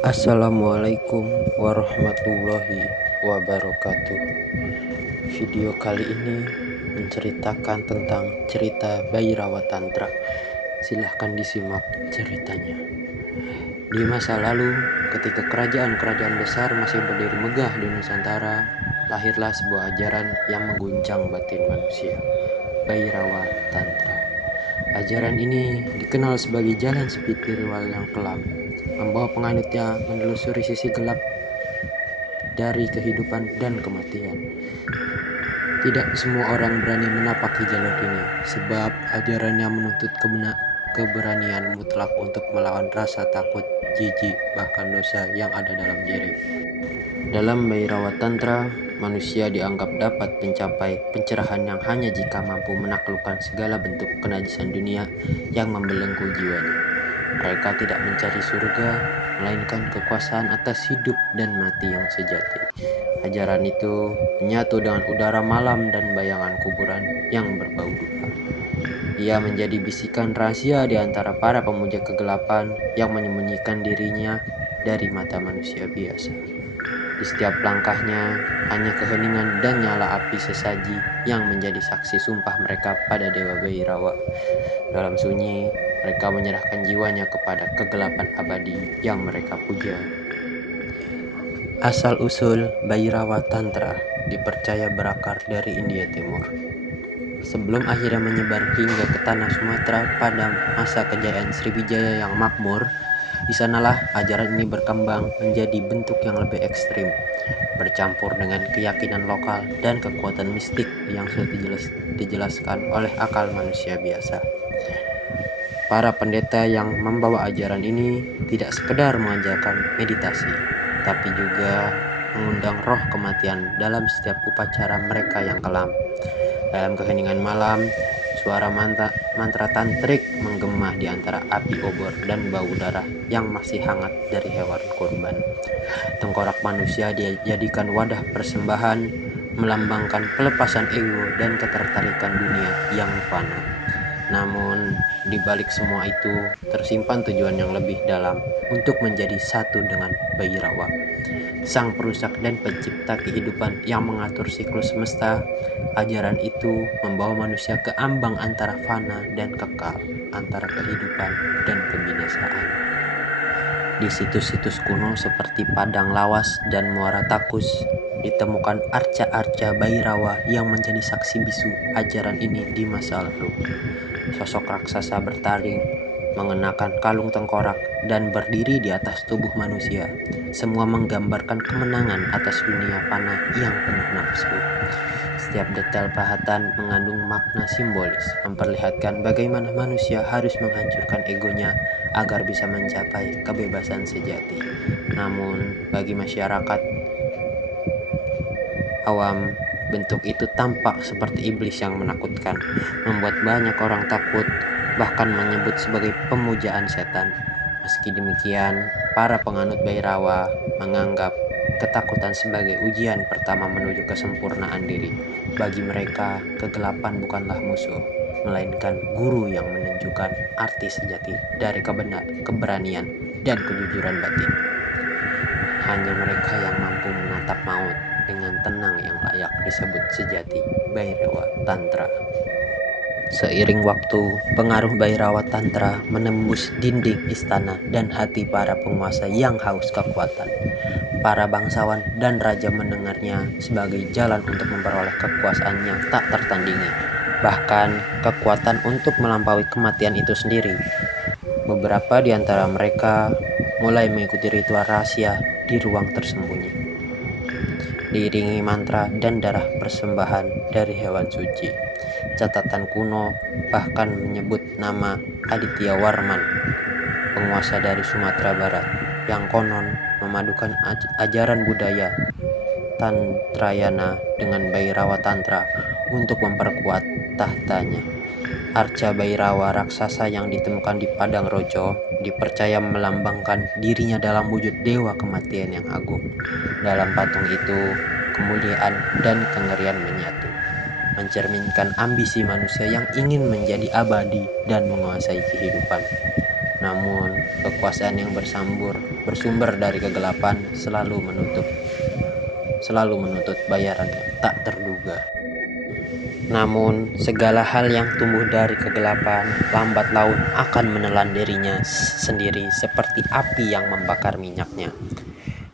Assalamualaikum warahmatullahi wabarakatuh. Video kali ini menceritakan tentang cerita Bhairawa Tantra. Silahkan disimak ceritanya. Di masa lalu, ketika kerajaan-kerajaan besar masih berdiri megah di Nusantara, lahirlah sebuah ajaran yang mengguncang batin manusia, Bhairawa Tantra. Ajaran ini dikenal sebagai jalan spiritual yang kelam, membawa penganutnya menelusuri sisi gelap dari kehidupan dan kematian. Tidak semua orang berani menapaki jalur ini, sebab ajarannya menuntut keberanian mutlak untuk melawan rasa takut, jijik, bahkan dosa yang ada dalam diri. Dalam Bhairawa Tantra, manusia dianggap dapat mencapai pencerahan yang hanya jika mampu menaklukkan segala bentuk kenajisan dunia yang membelenggu jiwanya. Mereka tidak mencari surga, melainkan kekuasaan atas hidup dan mati yang sejati. Ajaran itu menyatu dengan udara malam dan bayangan kuburan yang berbau duka. Ia menjadi bisikan rahasia di antara para pemuja kegelapan yang menyembunyikan dirinya dari mata manusia biasa. Di setiap langkahnya, hanya keheningan dan nyala api sesaji yang menjadi saksi sumpah mereka pada Dewa Bhairawa. Dalam sunyi, mereka menyerahkan jiwanya kepada kegelapan abadi yang mereka puja. Asal-usul Bhairawa Tantra dipercaya berakar dari India Timur. Sebelum akhirnya menyebar hingga ke tanah Sumatera pada masa kejayaan Sriwijaya yang makmur, di sanalah ajaran ini berkembang menjadi bentuk yang lebih ekstrim, bercampur dengan keyakinan lokal dan kekuatan mistik yang sulit dijelaskan oleh akal manusia biasa. Para pendeta yang membawa ajaran ini tidak sekedar mengajarkan meditasi, tapi juga mengundang roh kematian dalam setiap upacara mereka yang kelam. Dalam keheningan malam, suara mantra tantrik menggema di antara api obor dan bau darah yang masih hangat dari hewan kurban. Tengkorak manusia dijadikan wadah persembahan, melambangkan pelepasan ego dan ketertarikan dunia yang fana. Namun, di balik semua itu tersimpan tujuan yang lebih dalam untuk menjadi satu dengan Bhairawa, sang perusak dan pencipta kehidupan yang mengatur siklus semesta. Ajaran itu membawa manusia ke ambang antara fana dan kekal, antara kehidupan dan kebinasaan. Di situs-situs kuno seperti Padang Lawas dan Muara Takus ditemukan arca-arca Bhairawa yang menjadi saksi bisu ajaran ini di masa lalu. Sosok raksasa bertaring, mengenakan kalung tengkorak, dan berdiri di atas tubuh manusia. Semua menggambarkan kemenangan atas dunia panah yang penuh nafsu. Setiap detail pahatan mengandung makna simbolis, memperlihatkan bagaimana manusia harus menghancurkan egonya agar bisa mencapai kebebasan sejati. Namun, bagi masyarakat awam, bentuk itu tampak seperti iblis yang menakutkan, membuat banyak orang takut, bahkan menyebut sebagai pemujaan setan. Meski demikian, para penganut Bhairawa menganggap ketakutan sebagai ujian pertama menuju kesempurnaan diri. Bagi mereka, kegelapan bukanlah musuh, melainkan guru yang menunjukkan arti sejati dari keberanian dan kejujuran batin. Hanya mereka yang mampu menatap maut dengan tenang yang layak disebut sejati Bhairawa Tantra. Seiring waktu, pengaruh Bhairawa Tantra menembus dinding istana dan hati para penguasa yang haus kekuatan. Para bangsawan dan raja mendengarnya sebagai jalan untuk memperoleh kekuasaan yang tak tertandingi, bahkan kekuatan untuk melampaui kematian itu sendiri. Beberapa di antara mereka mulai mengikuti ritual rahasia di ruang tersembunyi, diiringi mantra dan darah persembahan dari hewan suci. Catatan kuno bahkan menyebut nama Aditya Warman, penguasa dari Sumatera Barat, yang konon memadukan ajaran budaya Tantrayana dengan Bhairawa Tantra untuk memperkuat tahtanya. Arca Bhairawa raksasa yang ditemukan di Padang Rojo dipercaya melambangkan dirinya dalam wujud dewa kematian yang agung. Dalam patung itu, kemuliaan dan kengerian menyatu, mencerminkan ambisi manusia yang ingin menjadi abadi dan menguasai kehidupan. Namun, kekuasaan yang bersumber dari kegelapan selalu menuntut bayaran yang tak terduga. Namun, segala hal yang tumbuh dari kegelapan, lambat laun akan menelan dirinya sendiri seperti api yang membakar minyaknya.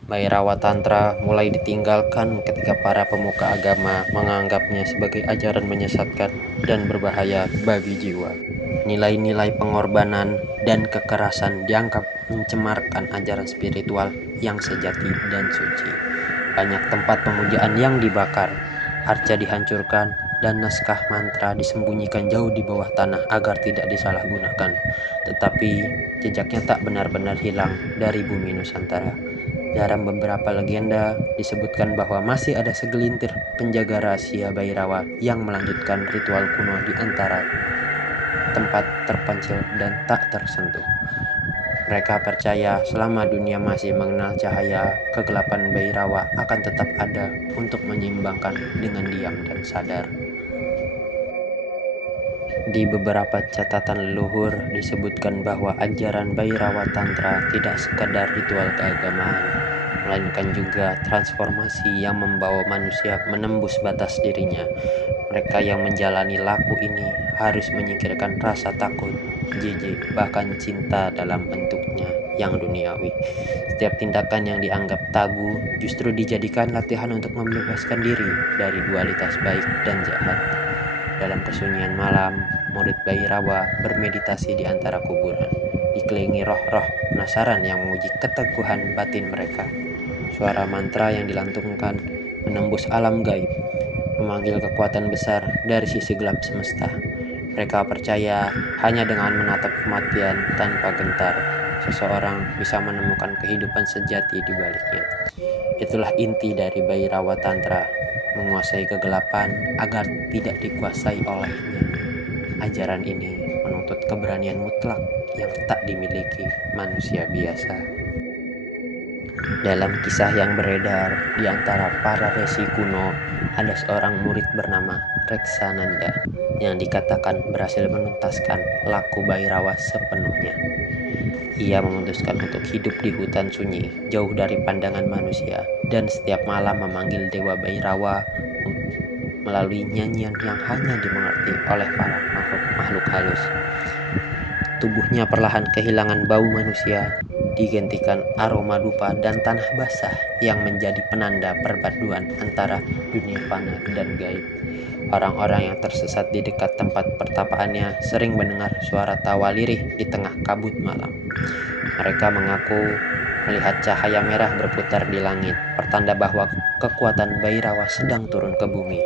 Bhairawa Tantra mulai ditinggalkan ketika para pemuka agama menganggapnya sebagai ajaran menyesatkan dan berbahaya bagi jiwa. Nilai-nilai pengorbanan dan kekerasan dianggap mencemarkan ajaran spiritual yang sejati dan suci. Banyak tempat pemujaan yang dibakar, arca dihancurkan, dan naskah mantra disembunyikan jauh di bawah tanah agar tidak disalahgunakan. Tetapi jejaknya tak benar-benar hilang dari bumi Nusantara. Dalam beberapa legenda disebutkan bahwa masih ada segelintir penjaga rahasia Bhairawa yang melanjutkan ritual kuno di antara tempat terpencil dan tak tersentuh. Mereka percaya selama dunia masih mengenal cahaya, kegelapan Bhairawa akan tetap ada untuk menyeimbangkan dengan diam dan sadar. Di beberapa catatan leluhur disebutkan bahwa ajaran Bhairawa Tantra tidak sekadar ritual keagamaan, melainkan juga transformasi yang membawa manusia menembus batas dirinya. Mereka yang menjalani laku ini harus menyingkirkan rasa takut, jijik, bahkan cinta dalam bentuknya yang duniawi. Setiap tindakan yang dianggap tabu justru dijadikan latihan untuk membebaskan diri dari dualitas baik dan jahat. Dalam kesunyian malam, murid Bhairawa bermeditasi di antara kuburan, dikelilingi roh-roh penasaran yang menguji keteguhan batin mereka. Suara mantra yang dilantungkan menembus alam gaib, memanggil kekuatan besar dari sisi gelap semesta. Mereka percaya hanya dengan menatap kematian tanpa gentar, seseorang bisa menemukan kehidupan sejati di baliknya. Itulah inti dari Bhairawa Tantra, menguasai kegelapan agar tidak dikuasai olehnya. Ajaran ini menuntut keberanian mutlak yang tak dimiliki manusia biasa. Dalam kisah yang beredar di antara para resi kuno, ada seorang murid bernama Reksananda yang dikatakan berhasil menuntaskan laku Bhairawa sepenuhnya. Ia memutuskan untuk hidup di hutan sunyi, jauh dari pandangan manusia, dan setiap malam memanggil Dewa Bhairawa melalui nyanyian yang hanya dimengerti oleh para makhluk halus. Tubuhnya perlahan kehilangan bau manusia, digantikan aroma dupa dan tanah basah yang menjadi penanda perpaduan antara dunia fana dan gaib. Orang-orang yang tersesat di dekat tempat pertapaannya sering mendengar suara tawa lirih di tengah kabut malam. Mereka mengaku melihat cahaya merah berputar di langit, pertanda bahwa kekuatan Bhairawa sedang turun ke bumi.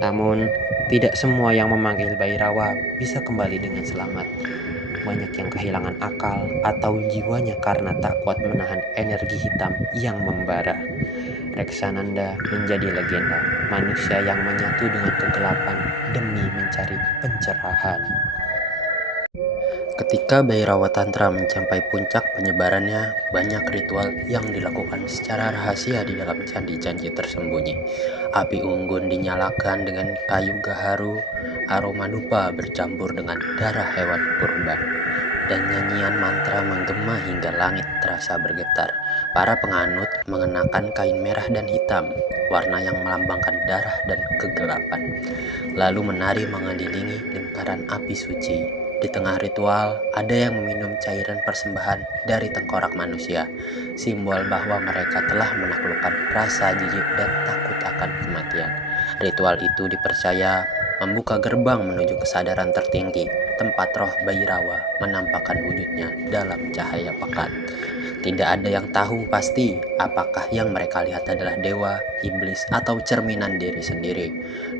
Namun, tidak semua yang memanggil Bhairawa bisa kembali dengan selamat. Banyak yang kehilangan akal atau jiwanya karena tak kuat menahan energi hitam yang membara. Reksananda menjadi legenda, manusia yang menyatu dengan kegelapan demi mencari pencerahan. Ketika Bhairawa Tantra mencapai puncak penyebarannya, banyak ritual yang dilakukan secara rahasia di dalam candi-candi tersembunyi. Api unggun dinyalakan dengan kayu gaharu, aroma dupa bercampur dengan darah hewan kurban, dan nyanyian mantra menggema hingga langit terasa bergetar. Para penganut mengenakan kain merah dan hitam, warna yang melambangkan darah dan kegelapan, lalu menari mengelilingi lingkaran api suci. Di tengah ritual, ada yang meminum cairan persembahan dari tengkorak manusia, simbol bahwa mereka telah menaklukkan rasa jijik dan takut akan kematian. Ritual itu dipercaya membuka gerbang menuju kesadaran tertinggi, tempat roh Bhairawa menampakkan wujudnya dalam cahaya pekat. Tidak ada yang tahu pasti apakah yang mereka lihat adalah dewa, iblis, atau cerminan diri sendiri.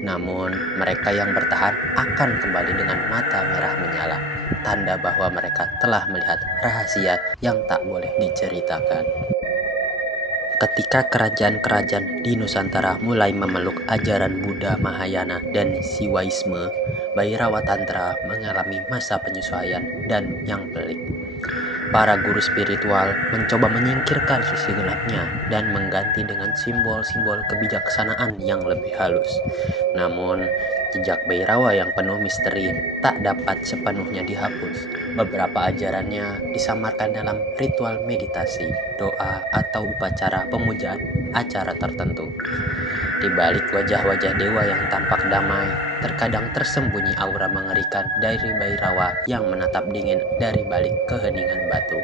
Namun, mereka yang bertahan akan kembali dengan mata merah menyala, tanda bahwa mereka telah melihat rahasia yang tak boleh diceritakan. Ketika kerajaan-kerajaan di Nusantara mulai memeluk ajaran Buddha Mahayana dan Siwaisme, Bhairawa Tantra mengalami masa penyesuaian dan yang pelik. Para guru spiritual mencoba menyingkirkan sisi gelapnya dan mengganti dengan simbol-simbol kebijaksanaan yang lebih halus. Namun, jejak Bhairawa yang penuh misteri tak dapat sepenuhnya dihapus. Beberapa ajarannya disamarkan dalam ritual meditasi, doa, atau upacara pemujaan acara tertentu. Di balik wajah-wajah dewa yang tampak damai, terkadang tersembunyi aura mengerikan dari Bhairawa yang menatap dingin dari balik keheningan batu.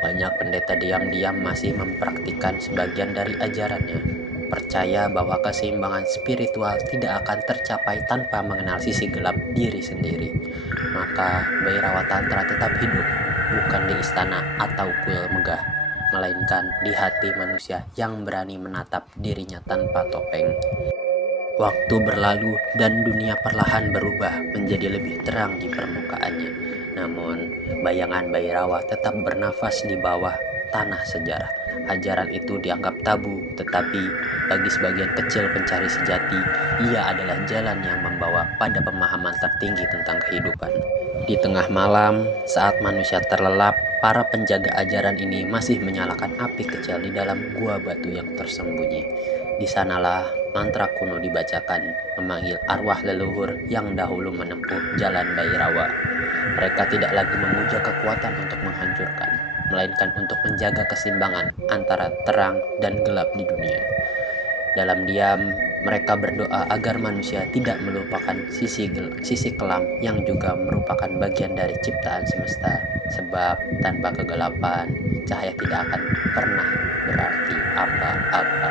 Banyak pendeta diam-diam masih mempraktikkan sebagian dari ajarannya, percaya bahwa keseimbangan spiritual tidak akan tercapai tanpa mengenal sisi gelap diri sendiri. Maka Bhairawa Tantra tetap hidup, bukan di istana atau kuil megah, melainkan di hati manusia yang berani menatap dirinya tanpa topeng. Waktu berlalu dan dunia perlahan berubah menjadi lebih terang di permukaannya. Namun, bayangan Bhairawa tetap bernafas di bawah tanah sejarah. Ajaran itu dianggap tabu, tetapi bagi sebagian kecil pencari sejati, ia adalah jalan yang membawa pada pemahaman tertinggi tentang kehidupan. Di tengah malam, saat manusia terlelap, para penjaga ajaran ini masih menyalakan api kecil di dalam gua batu yang tersembunyi. Di sanalah mantra kuno dibacakan, memanggil arwah leluhur yang dahulu menempuh jalan Bhairawa. Mereka tidak lagi memuja kekuatan untuk menghancurkan, melainkan untuk menjaga keseimbangan antara terang dan gelap di dunia. Dalam diam, mereka berdoa agar manusia tidak melupakan sisi kelam yang juga merupakan bagian dari ciptaan semesta. Sebab tanpa kegelapan, cahaya tidak akan pernah berarti apa-apa.